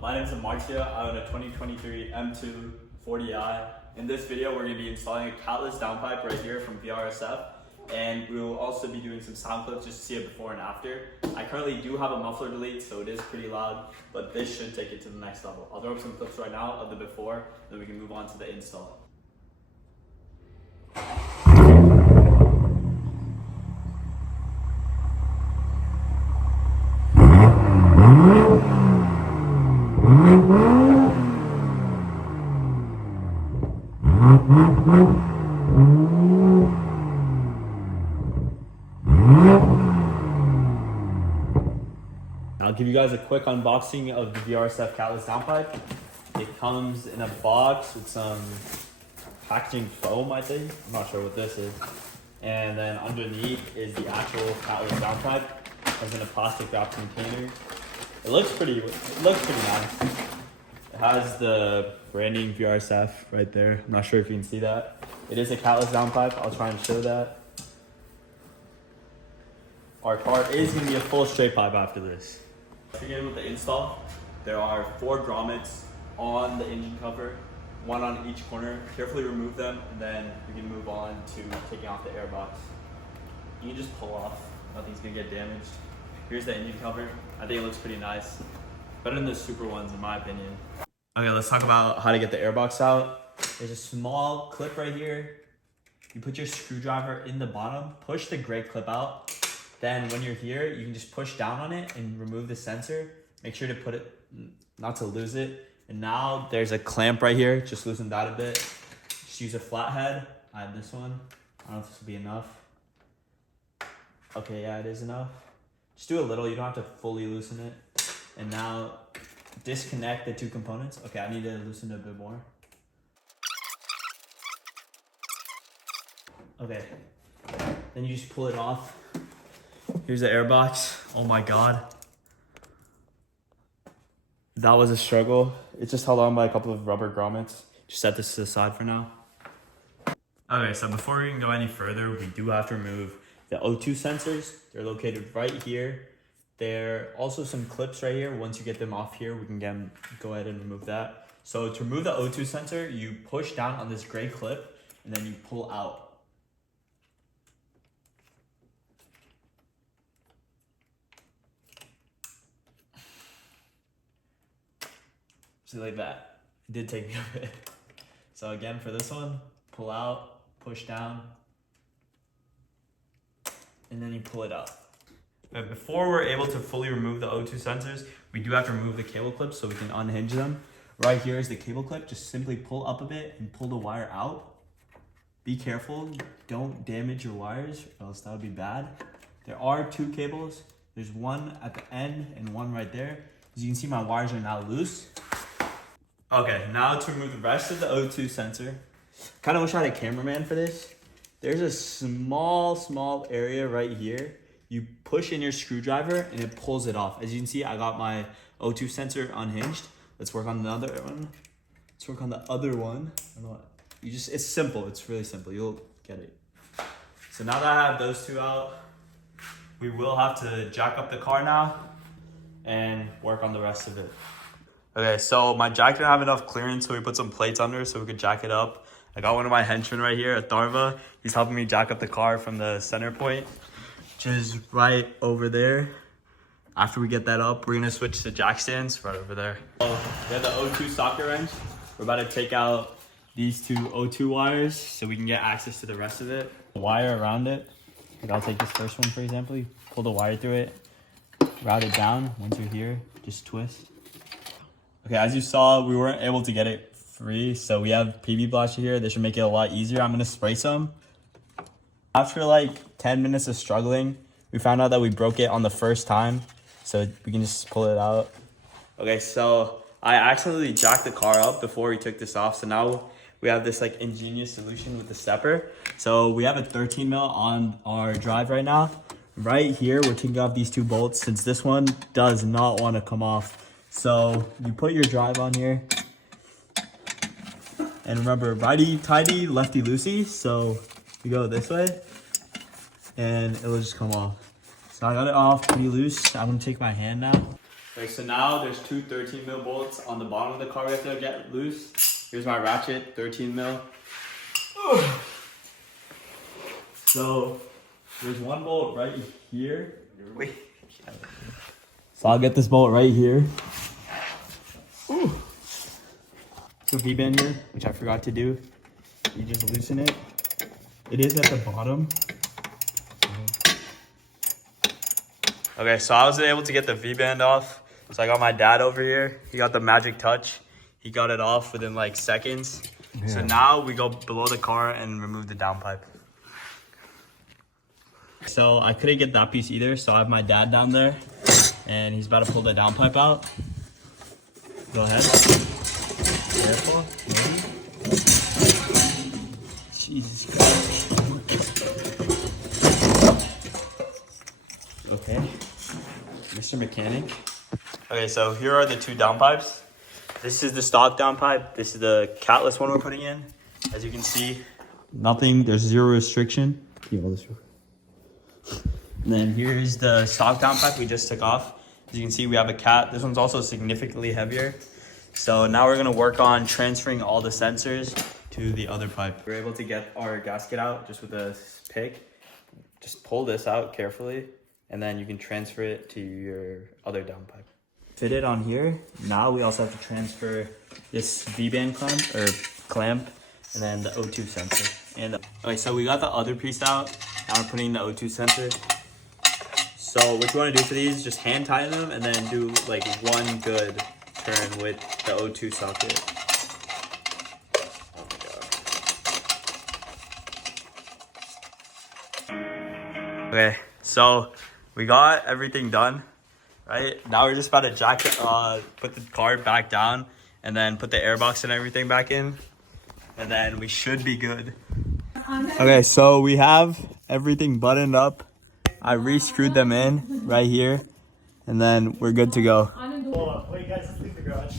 my name is Marcia. I own a 2023 M2 40i. In this video, we're going to be installing a catless downpipe right here from VRSF, and we will also be doing some sound clips just to see it before and after. I currently do have a muffler delete, so it is pretty loud, but this should take it to the next level. I'll throw up some clips right now of the before, then we can move on to the install. I'll give you guys a quick unboxing of the VRSF catless downpipe. It comes in a box with some packaging foam, I think. I'm not sure what this is. And then underneath is the actual catless downpipe. Comes in a plastic wrapped container. It looks pretty nice. It has the branding VRSF right there. I'm not sure if you can see that. It is a catless downpipe. I'll try and show that. Our car is going to be a full straight pipe after this. To begin with the install, there are 4 grommets on the engine cover, 1 on each corner. Carefully remove them, and then we can move on to taking off the airbox. You can just pull off. Nothing's going to get damaged. Here's the engine cover. I think it looks pretty nice. Better than the super ones in my opinion. Okay, let's talk about how to get the airbox out. There's a small clip right here. You put your screwdriver in the bottom, push the gray clip out. Then when you're here, you can just push down on it and remove the sensor. Make sure to put it, not to lose it. And now there's a clamp right here. Just loosen that a bit. Just use a flathead. I have this one. I don't know if this will be enough. Okay, yeah, it is enough. Just do a little, you don't have to fully loosen it. And now disconnect the 2 components. Okay, I need to loosen it a bit more. Okay, then you just pull it off. Here's the airbox. Oh my God. That was a struggle. It's just held on by a couple of rubber grommets. Just set this to the side for now. Okay, so before we can go any further, we do have to remove the O2 sensors. They're located right here. There are also some clips right here. Once you get them off here, we can go ahead and remove that. So to remove the O2 sensor, you push down on this gray clip and then you pull out. See, like that. It did take me a bit. So again, for this one, pull out, push down, and then you pull it out. But before we're able to fully remove the O2 sensors, we do have to remove the cable clips so we can unhinge them. Right here is the cable clip. Just simply pull up a bit and pull the wire out. Be careful, don't damage your wires or else that would be bad. There are 2 cables. There's one at the end and one right there. As you can see, my wires are now loose. Okay, now to remove the rest of the O2 sensor. Kind of wish I had a cameraman for this. There's a small area right here. You push in your screwdriver and it pulls it off. As you can see, I got my O2 sensor unhinged. Let's work on the other one. Let's work on the other one. I don't know what. It's simple, it's really simple. You'll get it. So now that I have those 2 out, we will have to jack up the car now and work on the rest of it. Okay, so my jack didn't have enough clearance, so we put some plates under so we could jack it up. I got one of my henchmen right here, Atharva. He's helping me jack up the car from the center point, which is right over there. After we get that up, we're gonna switch to jack stands right over there. So we have the O2 socket wrench. We're about to take out these 2 O2 wires so we can get access to the rest of it. The wire around it. Like I'll take this first one, for example. You pull the wire through it, route it down. Once you're here, just twist. Okay, as you saw, we weren't able to get it free, so we have PB Blaster here. This should make it a lot easier. I'm gonna spray some. After like 10 minutes of struggling, we found out that we broke it on the first time, so we can just pull it out. Okay, so I accidentally jacked the car up before we took this off, so now we have this like ingenious solution with the stepper. So we have a 13 mil on our drive right now. Right here, we're taking off these 2 bolts since this one does not want to come off. So you put your drive on here, and remember, righty tighty, lefty loosey. So you go this way and it will just come off. So I got it off pretty loose. I'm gonna take my hand now. Okay, so now there's two 13 mil bolts on the bottom of the car we have to get loose. Here's my ratchet, 13 mil. So there's one bolt right here. Wait. So I'll get this bolt right here. Ooh. So V-bend here, which I forgot to do. You just loosen it. It is at the bottom. Okay, so I was able to get the V-band off. So I got my dad over here. He got the magic touch. He got it off within like seconds. Yeah. So now we go below the car and remove the downpipe. So I couldn't get that piece either. So I have my dad down there and he's about to pull the downpipe out. Go ahead. Careful. Maybe. Jesus Christ. Okay. Mr. Mechanic. Okay, so here are the two downpipes. This is the stock downpipe. This is the catless one we're putting in. As you can see, nothing, there's zero restriction. And then here's the stock downpipe we just took off. As you can see, we have a cat. This one's also significantly heavier. So now we're gonna work on transferring all the sensors to the other pipe. We're able to get our gasket out just with a pick. Just pull this out carefully, and then you can transfer it to your other downpipe. Fit it on here. Now we also have to transfer this V-band clamp, and then the O2 sensor. And okay, so we got the other piece out. Now we're putting the O2 sensor. So what you want to do for these, just hand tighten them and then do like one good turn with the O2 socket. Oh my God. Okay, so we got everything done, right? Now we're just about to put the car back down and then put the airbox and everything back in. And then we should be good. Okay, so we have everything buttoned up. I re-screwed them in right here, and then we're good to go. Wait guys, let's leave the garage.